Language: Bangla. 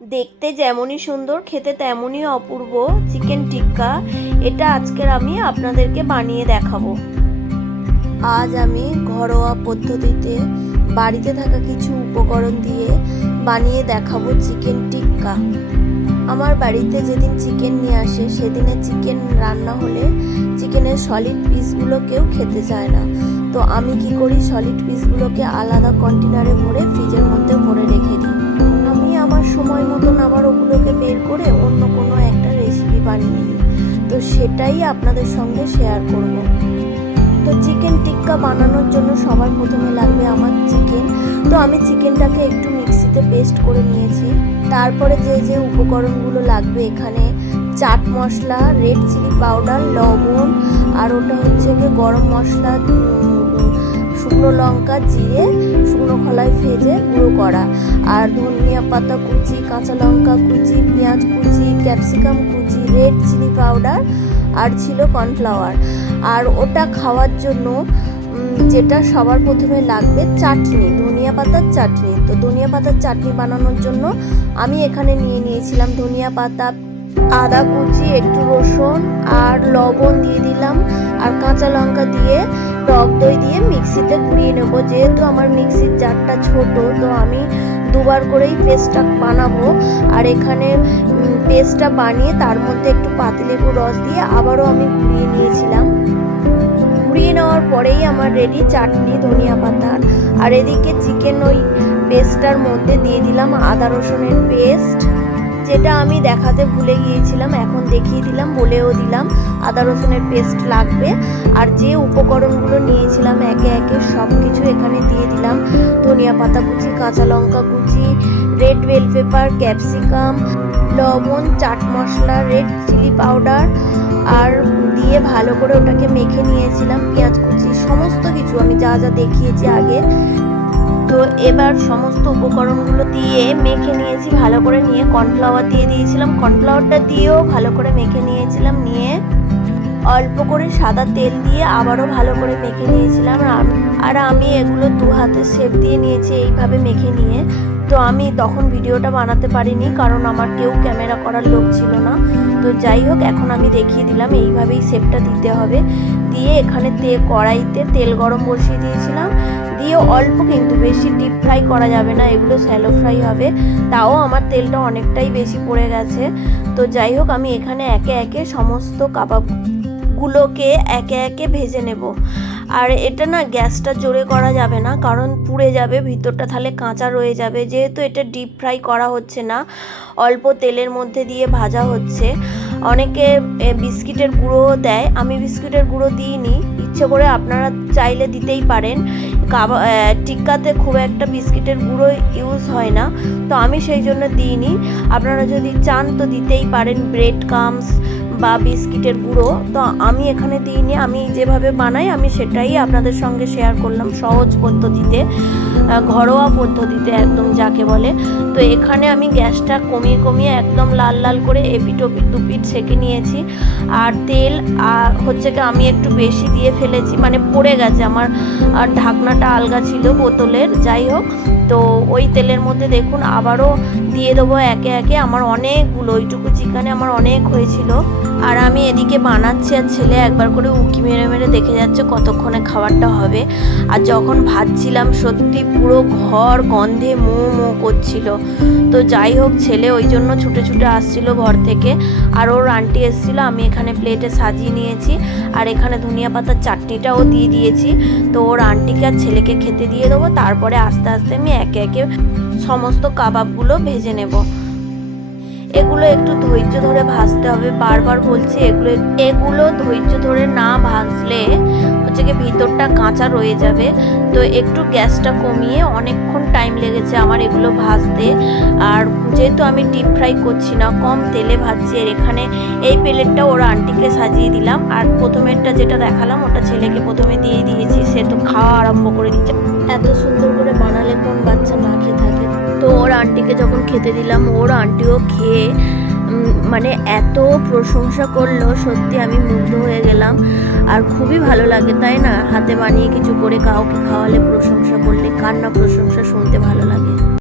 দেখতে যেমনই সুন্দর, খেতে তেমনই অপূর্ব। চিকেন টিক্কা, এটা আজকের আমি আপনাদেরকে বানিয়ে দেখাবো। আজ আমি ঘরোয়া পদ্ধতিতে বাড়িতে থাকা কিছু উপকরণ দিয়ে বানিয়ে দেখাবো চিকেন টিক্কা। আমার বাড়িতে যেদিন চিকেন নিয়ে আসে, সেদিনে চিকেন রান্না হলে চিকেনের সলিড পিসগুলো কেউ খেতে চায় না। তো আমি কি করি সলিড পিসগুলোকে আলাদা কন্টেনারে ভরে ফ্রিজের মধ্যে ভরে সেটাই আপনাদের সঙ্গে শেয়ার করব। তো চিকেন টিক্কা বানানোর জন্য সবার প্রথমে লাগবে আমার চিকেন তো আমি চিকেনটাকে একটু মিক্সিতে পেস্ট করে নিয়েছি। তারপরে যে যে উপকরণগুলো লাগবে এখানে chaat masala red chilli powder লবণ, আর ওটা হচ্ছে গরম মশলা শুকনো লঙ্কা, জিরে খোলায় ভেজে গুঁড়ো করা। আর ধনিয়া পাতা কুচি, কাঁচা লঙ্কা কুচি, পেঁয়াজ কুচি, ক্যাপসিকাম কুচি, রেড চিলি পাউডার আর ছিল কর্নফ্লাওয়ার। আর ওটা খাওয়ার জন্য যেটা সবার প্রথমে লাগবে চাটনি, ধনিয়া পাতার চাটনি। তো ধনিয়া পাতার চাটনি বানানোর জন্য আমি এখানে নিয়ে নিয়েছিলাম ধনিয়া পাতা, আদা কুচি, একটু রসুন আর লবণ দিয়ে দিলাম। আর কাঁচা লঙ্কা দিয়ে টক দই দিয়ে মিক্সিতে ঘুরিয়ে নেব। যেহেতু আমার মিক্সির জারটা ছোট, তো আমি দুবার করেই পেস্টটা বানাবো। আর এখানে পেস্টটা বানিয়ে তার মধ্যে একটু পাতিলেবুর রস দিয়ে আবারও আমি ঘুরিয়ে নিয়েছিলাম। ঘুরিয়ে নেওয়ার পরেই আমার রেডি চাটনি ধনিয়া পাতার আর এদিকে চিকেন ওই পেস্টটার মধ্যে দিয়ে দিলাম আদা রসুনের পেস্ট যেটা আমি দেখাতে ভুলে গিয়েছিলাম, এখন দেখিয়ে দিলাম, বলেও দিলাম, আদা রসুনের পেস্ট লাগবে। আর যে উপকরণগুলো নিয়েছিলাম একে একে সব কিছু এখানে দিয়ে দিলাম। ধনিয়া পাতা কুচি, কাঁচা লঙ্কা কুচি রেড বেল পেপার ক্যাপসিকাম লবণ, chaat masala red chilli powder আর দিয়ে ভালো করে ওটাকে মেখে নিয়েছিলাম, পেঁয়াজ কুচি, সমস্ত কিছু। আমি যা যা দেখিয়েছি আগে তো এবার সমস্ত উপকরণগুলো দিয়ে মেখে নিয়েছি, ভালো করে নিয়ে কর্নফ্লাওয়ার দিয়ে দিয়েছিলাম। কর্নফ্লাওয়ারটা দিয়েও ভালো করে মেখে নিয়েছিলাম, নিয়ে অল্প করে সাদা তেল দিয়ে আবারও ভালো করে মেখে নিয়েছিলাম। আর আমি- এগুলো দু হাতে শেপ দিয়ে নিয়েছি এইভাবে মেখে নিয়ে। তো আমি তখন ভিডিওটা বানাতে পারিনি, কারণ আমার কেউ ক্যামেরা করার লোক ছিল না। তো যাই হোক, এখন আমি দেখিয়ে দিলাম, এইভাবেই শেপটা দিতে হবে। দিয়ে এখানে তে, কড়াইতে তেল গরম বসিয়ে দিয়েছিলাম। দিয়ে অল্প কিন্তু বেশি ডিপ ফ্রাই করা যাবে না, এগুলো স্যালো ফ্রাই হবে। তাও আমার তেলটা অনেকটাই বেশি পড়ে গেছে। তো যাই হোক, আমি এখানে একে একে সমস্ত কাবাবগুলোকে একে একে ভেজে নেব। আর এটা না গ্যাসটা জোরে করা যাবে না, কারণ পুড়ে যাবে, ভিতরটা তাহলে কাঁচা রয়ে যাবে। যেহেতু এটা ডিপ ফ্রাই করা হচ্ছে না, অল্প তেলের মধ্যে দিয়ে ভাজা হচ্ছে। অনেকে বিস্কিটের গুঁড়ো দেয়। আমি বিস্কিটের গুঁড়ো দিইনি। ইচ্ছে করে আপনারা চাইলে দিতেই পারেন। কাবা টিক্কাতে খুব একটা বিস্কিটের গুঁড়ো ইউজ হয় না। তো আমি সেই জন্য দিইনি। আপনারা যদি চান তো দিতেই পারেন। ব্রেড কামস বা বিস্কিটের গুঁড়ো, তো আমি এখানে দিইনি। আমি যেভাবে বানাই, আমি সেটাই আপনাদের সঙ্গে শেয়ার করলাম সহজ পদ্ধতিতে ঘরোয়া পদ্ধতিতে একদম যাকে বলে। তো এখানে আমি গ্যাসটা কমিয়ে কমিয়ে একদম লাল লাল করে এপিট ওপিট দুপিট সেকে নিয়েছি। আর তেল হচ্ছে কি আমি একটু বেশি দিয়ে ফেলেছি মানে পড়ে গেছে। আমার, আর ঢাকনাটা আলগা ছিল বোতলের, যাই হোক। তো ওই তেলের মধ্যে দেখুন আবারও দিয়ে দেবো একে একে। আমার অনেকগুলো, ওইটুকু চিকেনে আমার অনেক হয়েছিল। আর আমি এদিকে বানাচ্ছি আর ছেলে একবার করে উকি মেরে মেরে দেখে যাচ্ছে কতক্ষণে খাবারটা হবে। আর যখন ভাজছিলাম, সত্যি পুরো ঘর গন্ধে মো মো করছিল। তো যাই হোক, ছেলে ওই জন্য ছুটে ছুটে আসছিল ঘর থেকে। আর ওর আন্টি এসেছিল, আমি এখানে প্লেটে সাজিয়ে নিয়েছি। আর এখানে ধনিয়া পাতার চাটনিটাও দিয়ে দিয়েছি। তো ওর আন্টিকে আর ছেলেকে খেতে দিয়ে দেবো, তারপরে আস্তে আস্তে আমি একে একে সমস্ত কাবাবগুলো ভেজে নেব। এগুলো একটু ধৈর্য ধরে ভাজতে হবে। বারবার বলছি, এগুলো এগুলো ধৈর্য ধরে না ভাজলে হচ্ছে কি ভিতরটা কাঁচা রয়ে যাবে। তো একটু গ্যাসটা কমিয়ে অনেকক্ষণ টাইম লেগেছে আমার এগুলো ভাজতে। আর যেহেতু আমি ডিপ ফ্রাই করছি না, কম তেলে ভাজছি, আর এখানে এই প্লেটটা ওর আন্টিকে সাজিয়ে দিলাম। আর প্রথমেরটা যেটা দেখালাম, ওটা ছেলেকে প্রথমে দিয়ে দিয়েছি, সে তো খাওয়া আরম্ভ করে দিচ্ছে। এত সুন্দর করে বানালে কোন বাচ্চা না খেয়ে থাকে? তো ওর আন্টিকে যখন খেতে দিলাম, ওর আন্টিও খেয়ে মানে এত প্রশংসা করল, সত্যি আমি মুগ্ধ হয়ে গেলাম। আর খুবই ভালো লাগে, তাই না? হাতে বানিয়ে কিছু করে কাউকে খাওয়ালে প্রশংসা করলে, কার না প্রশংসা শুনতে ভালো লাগে?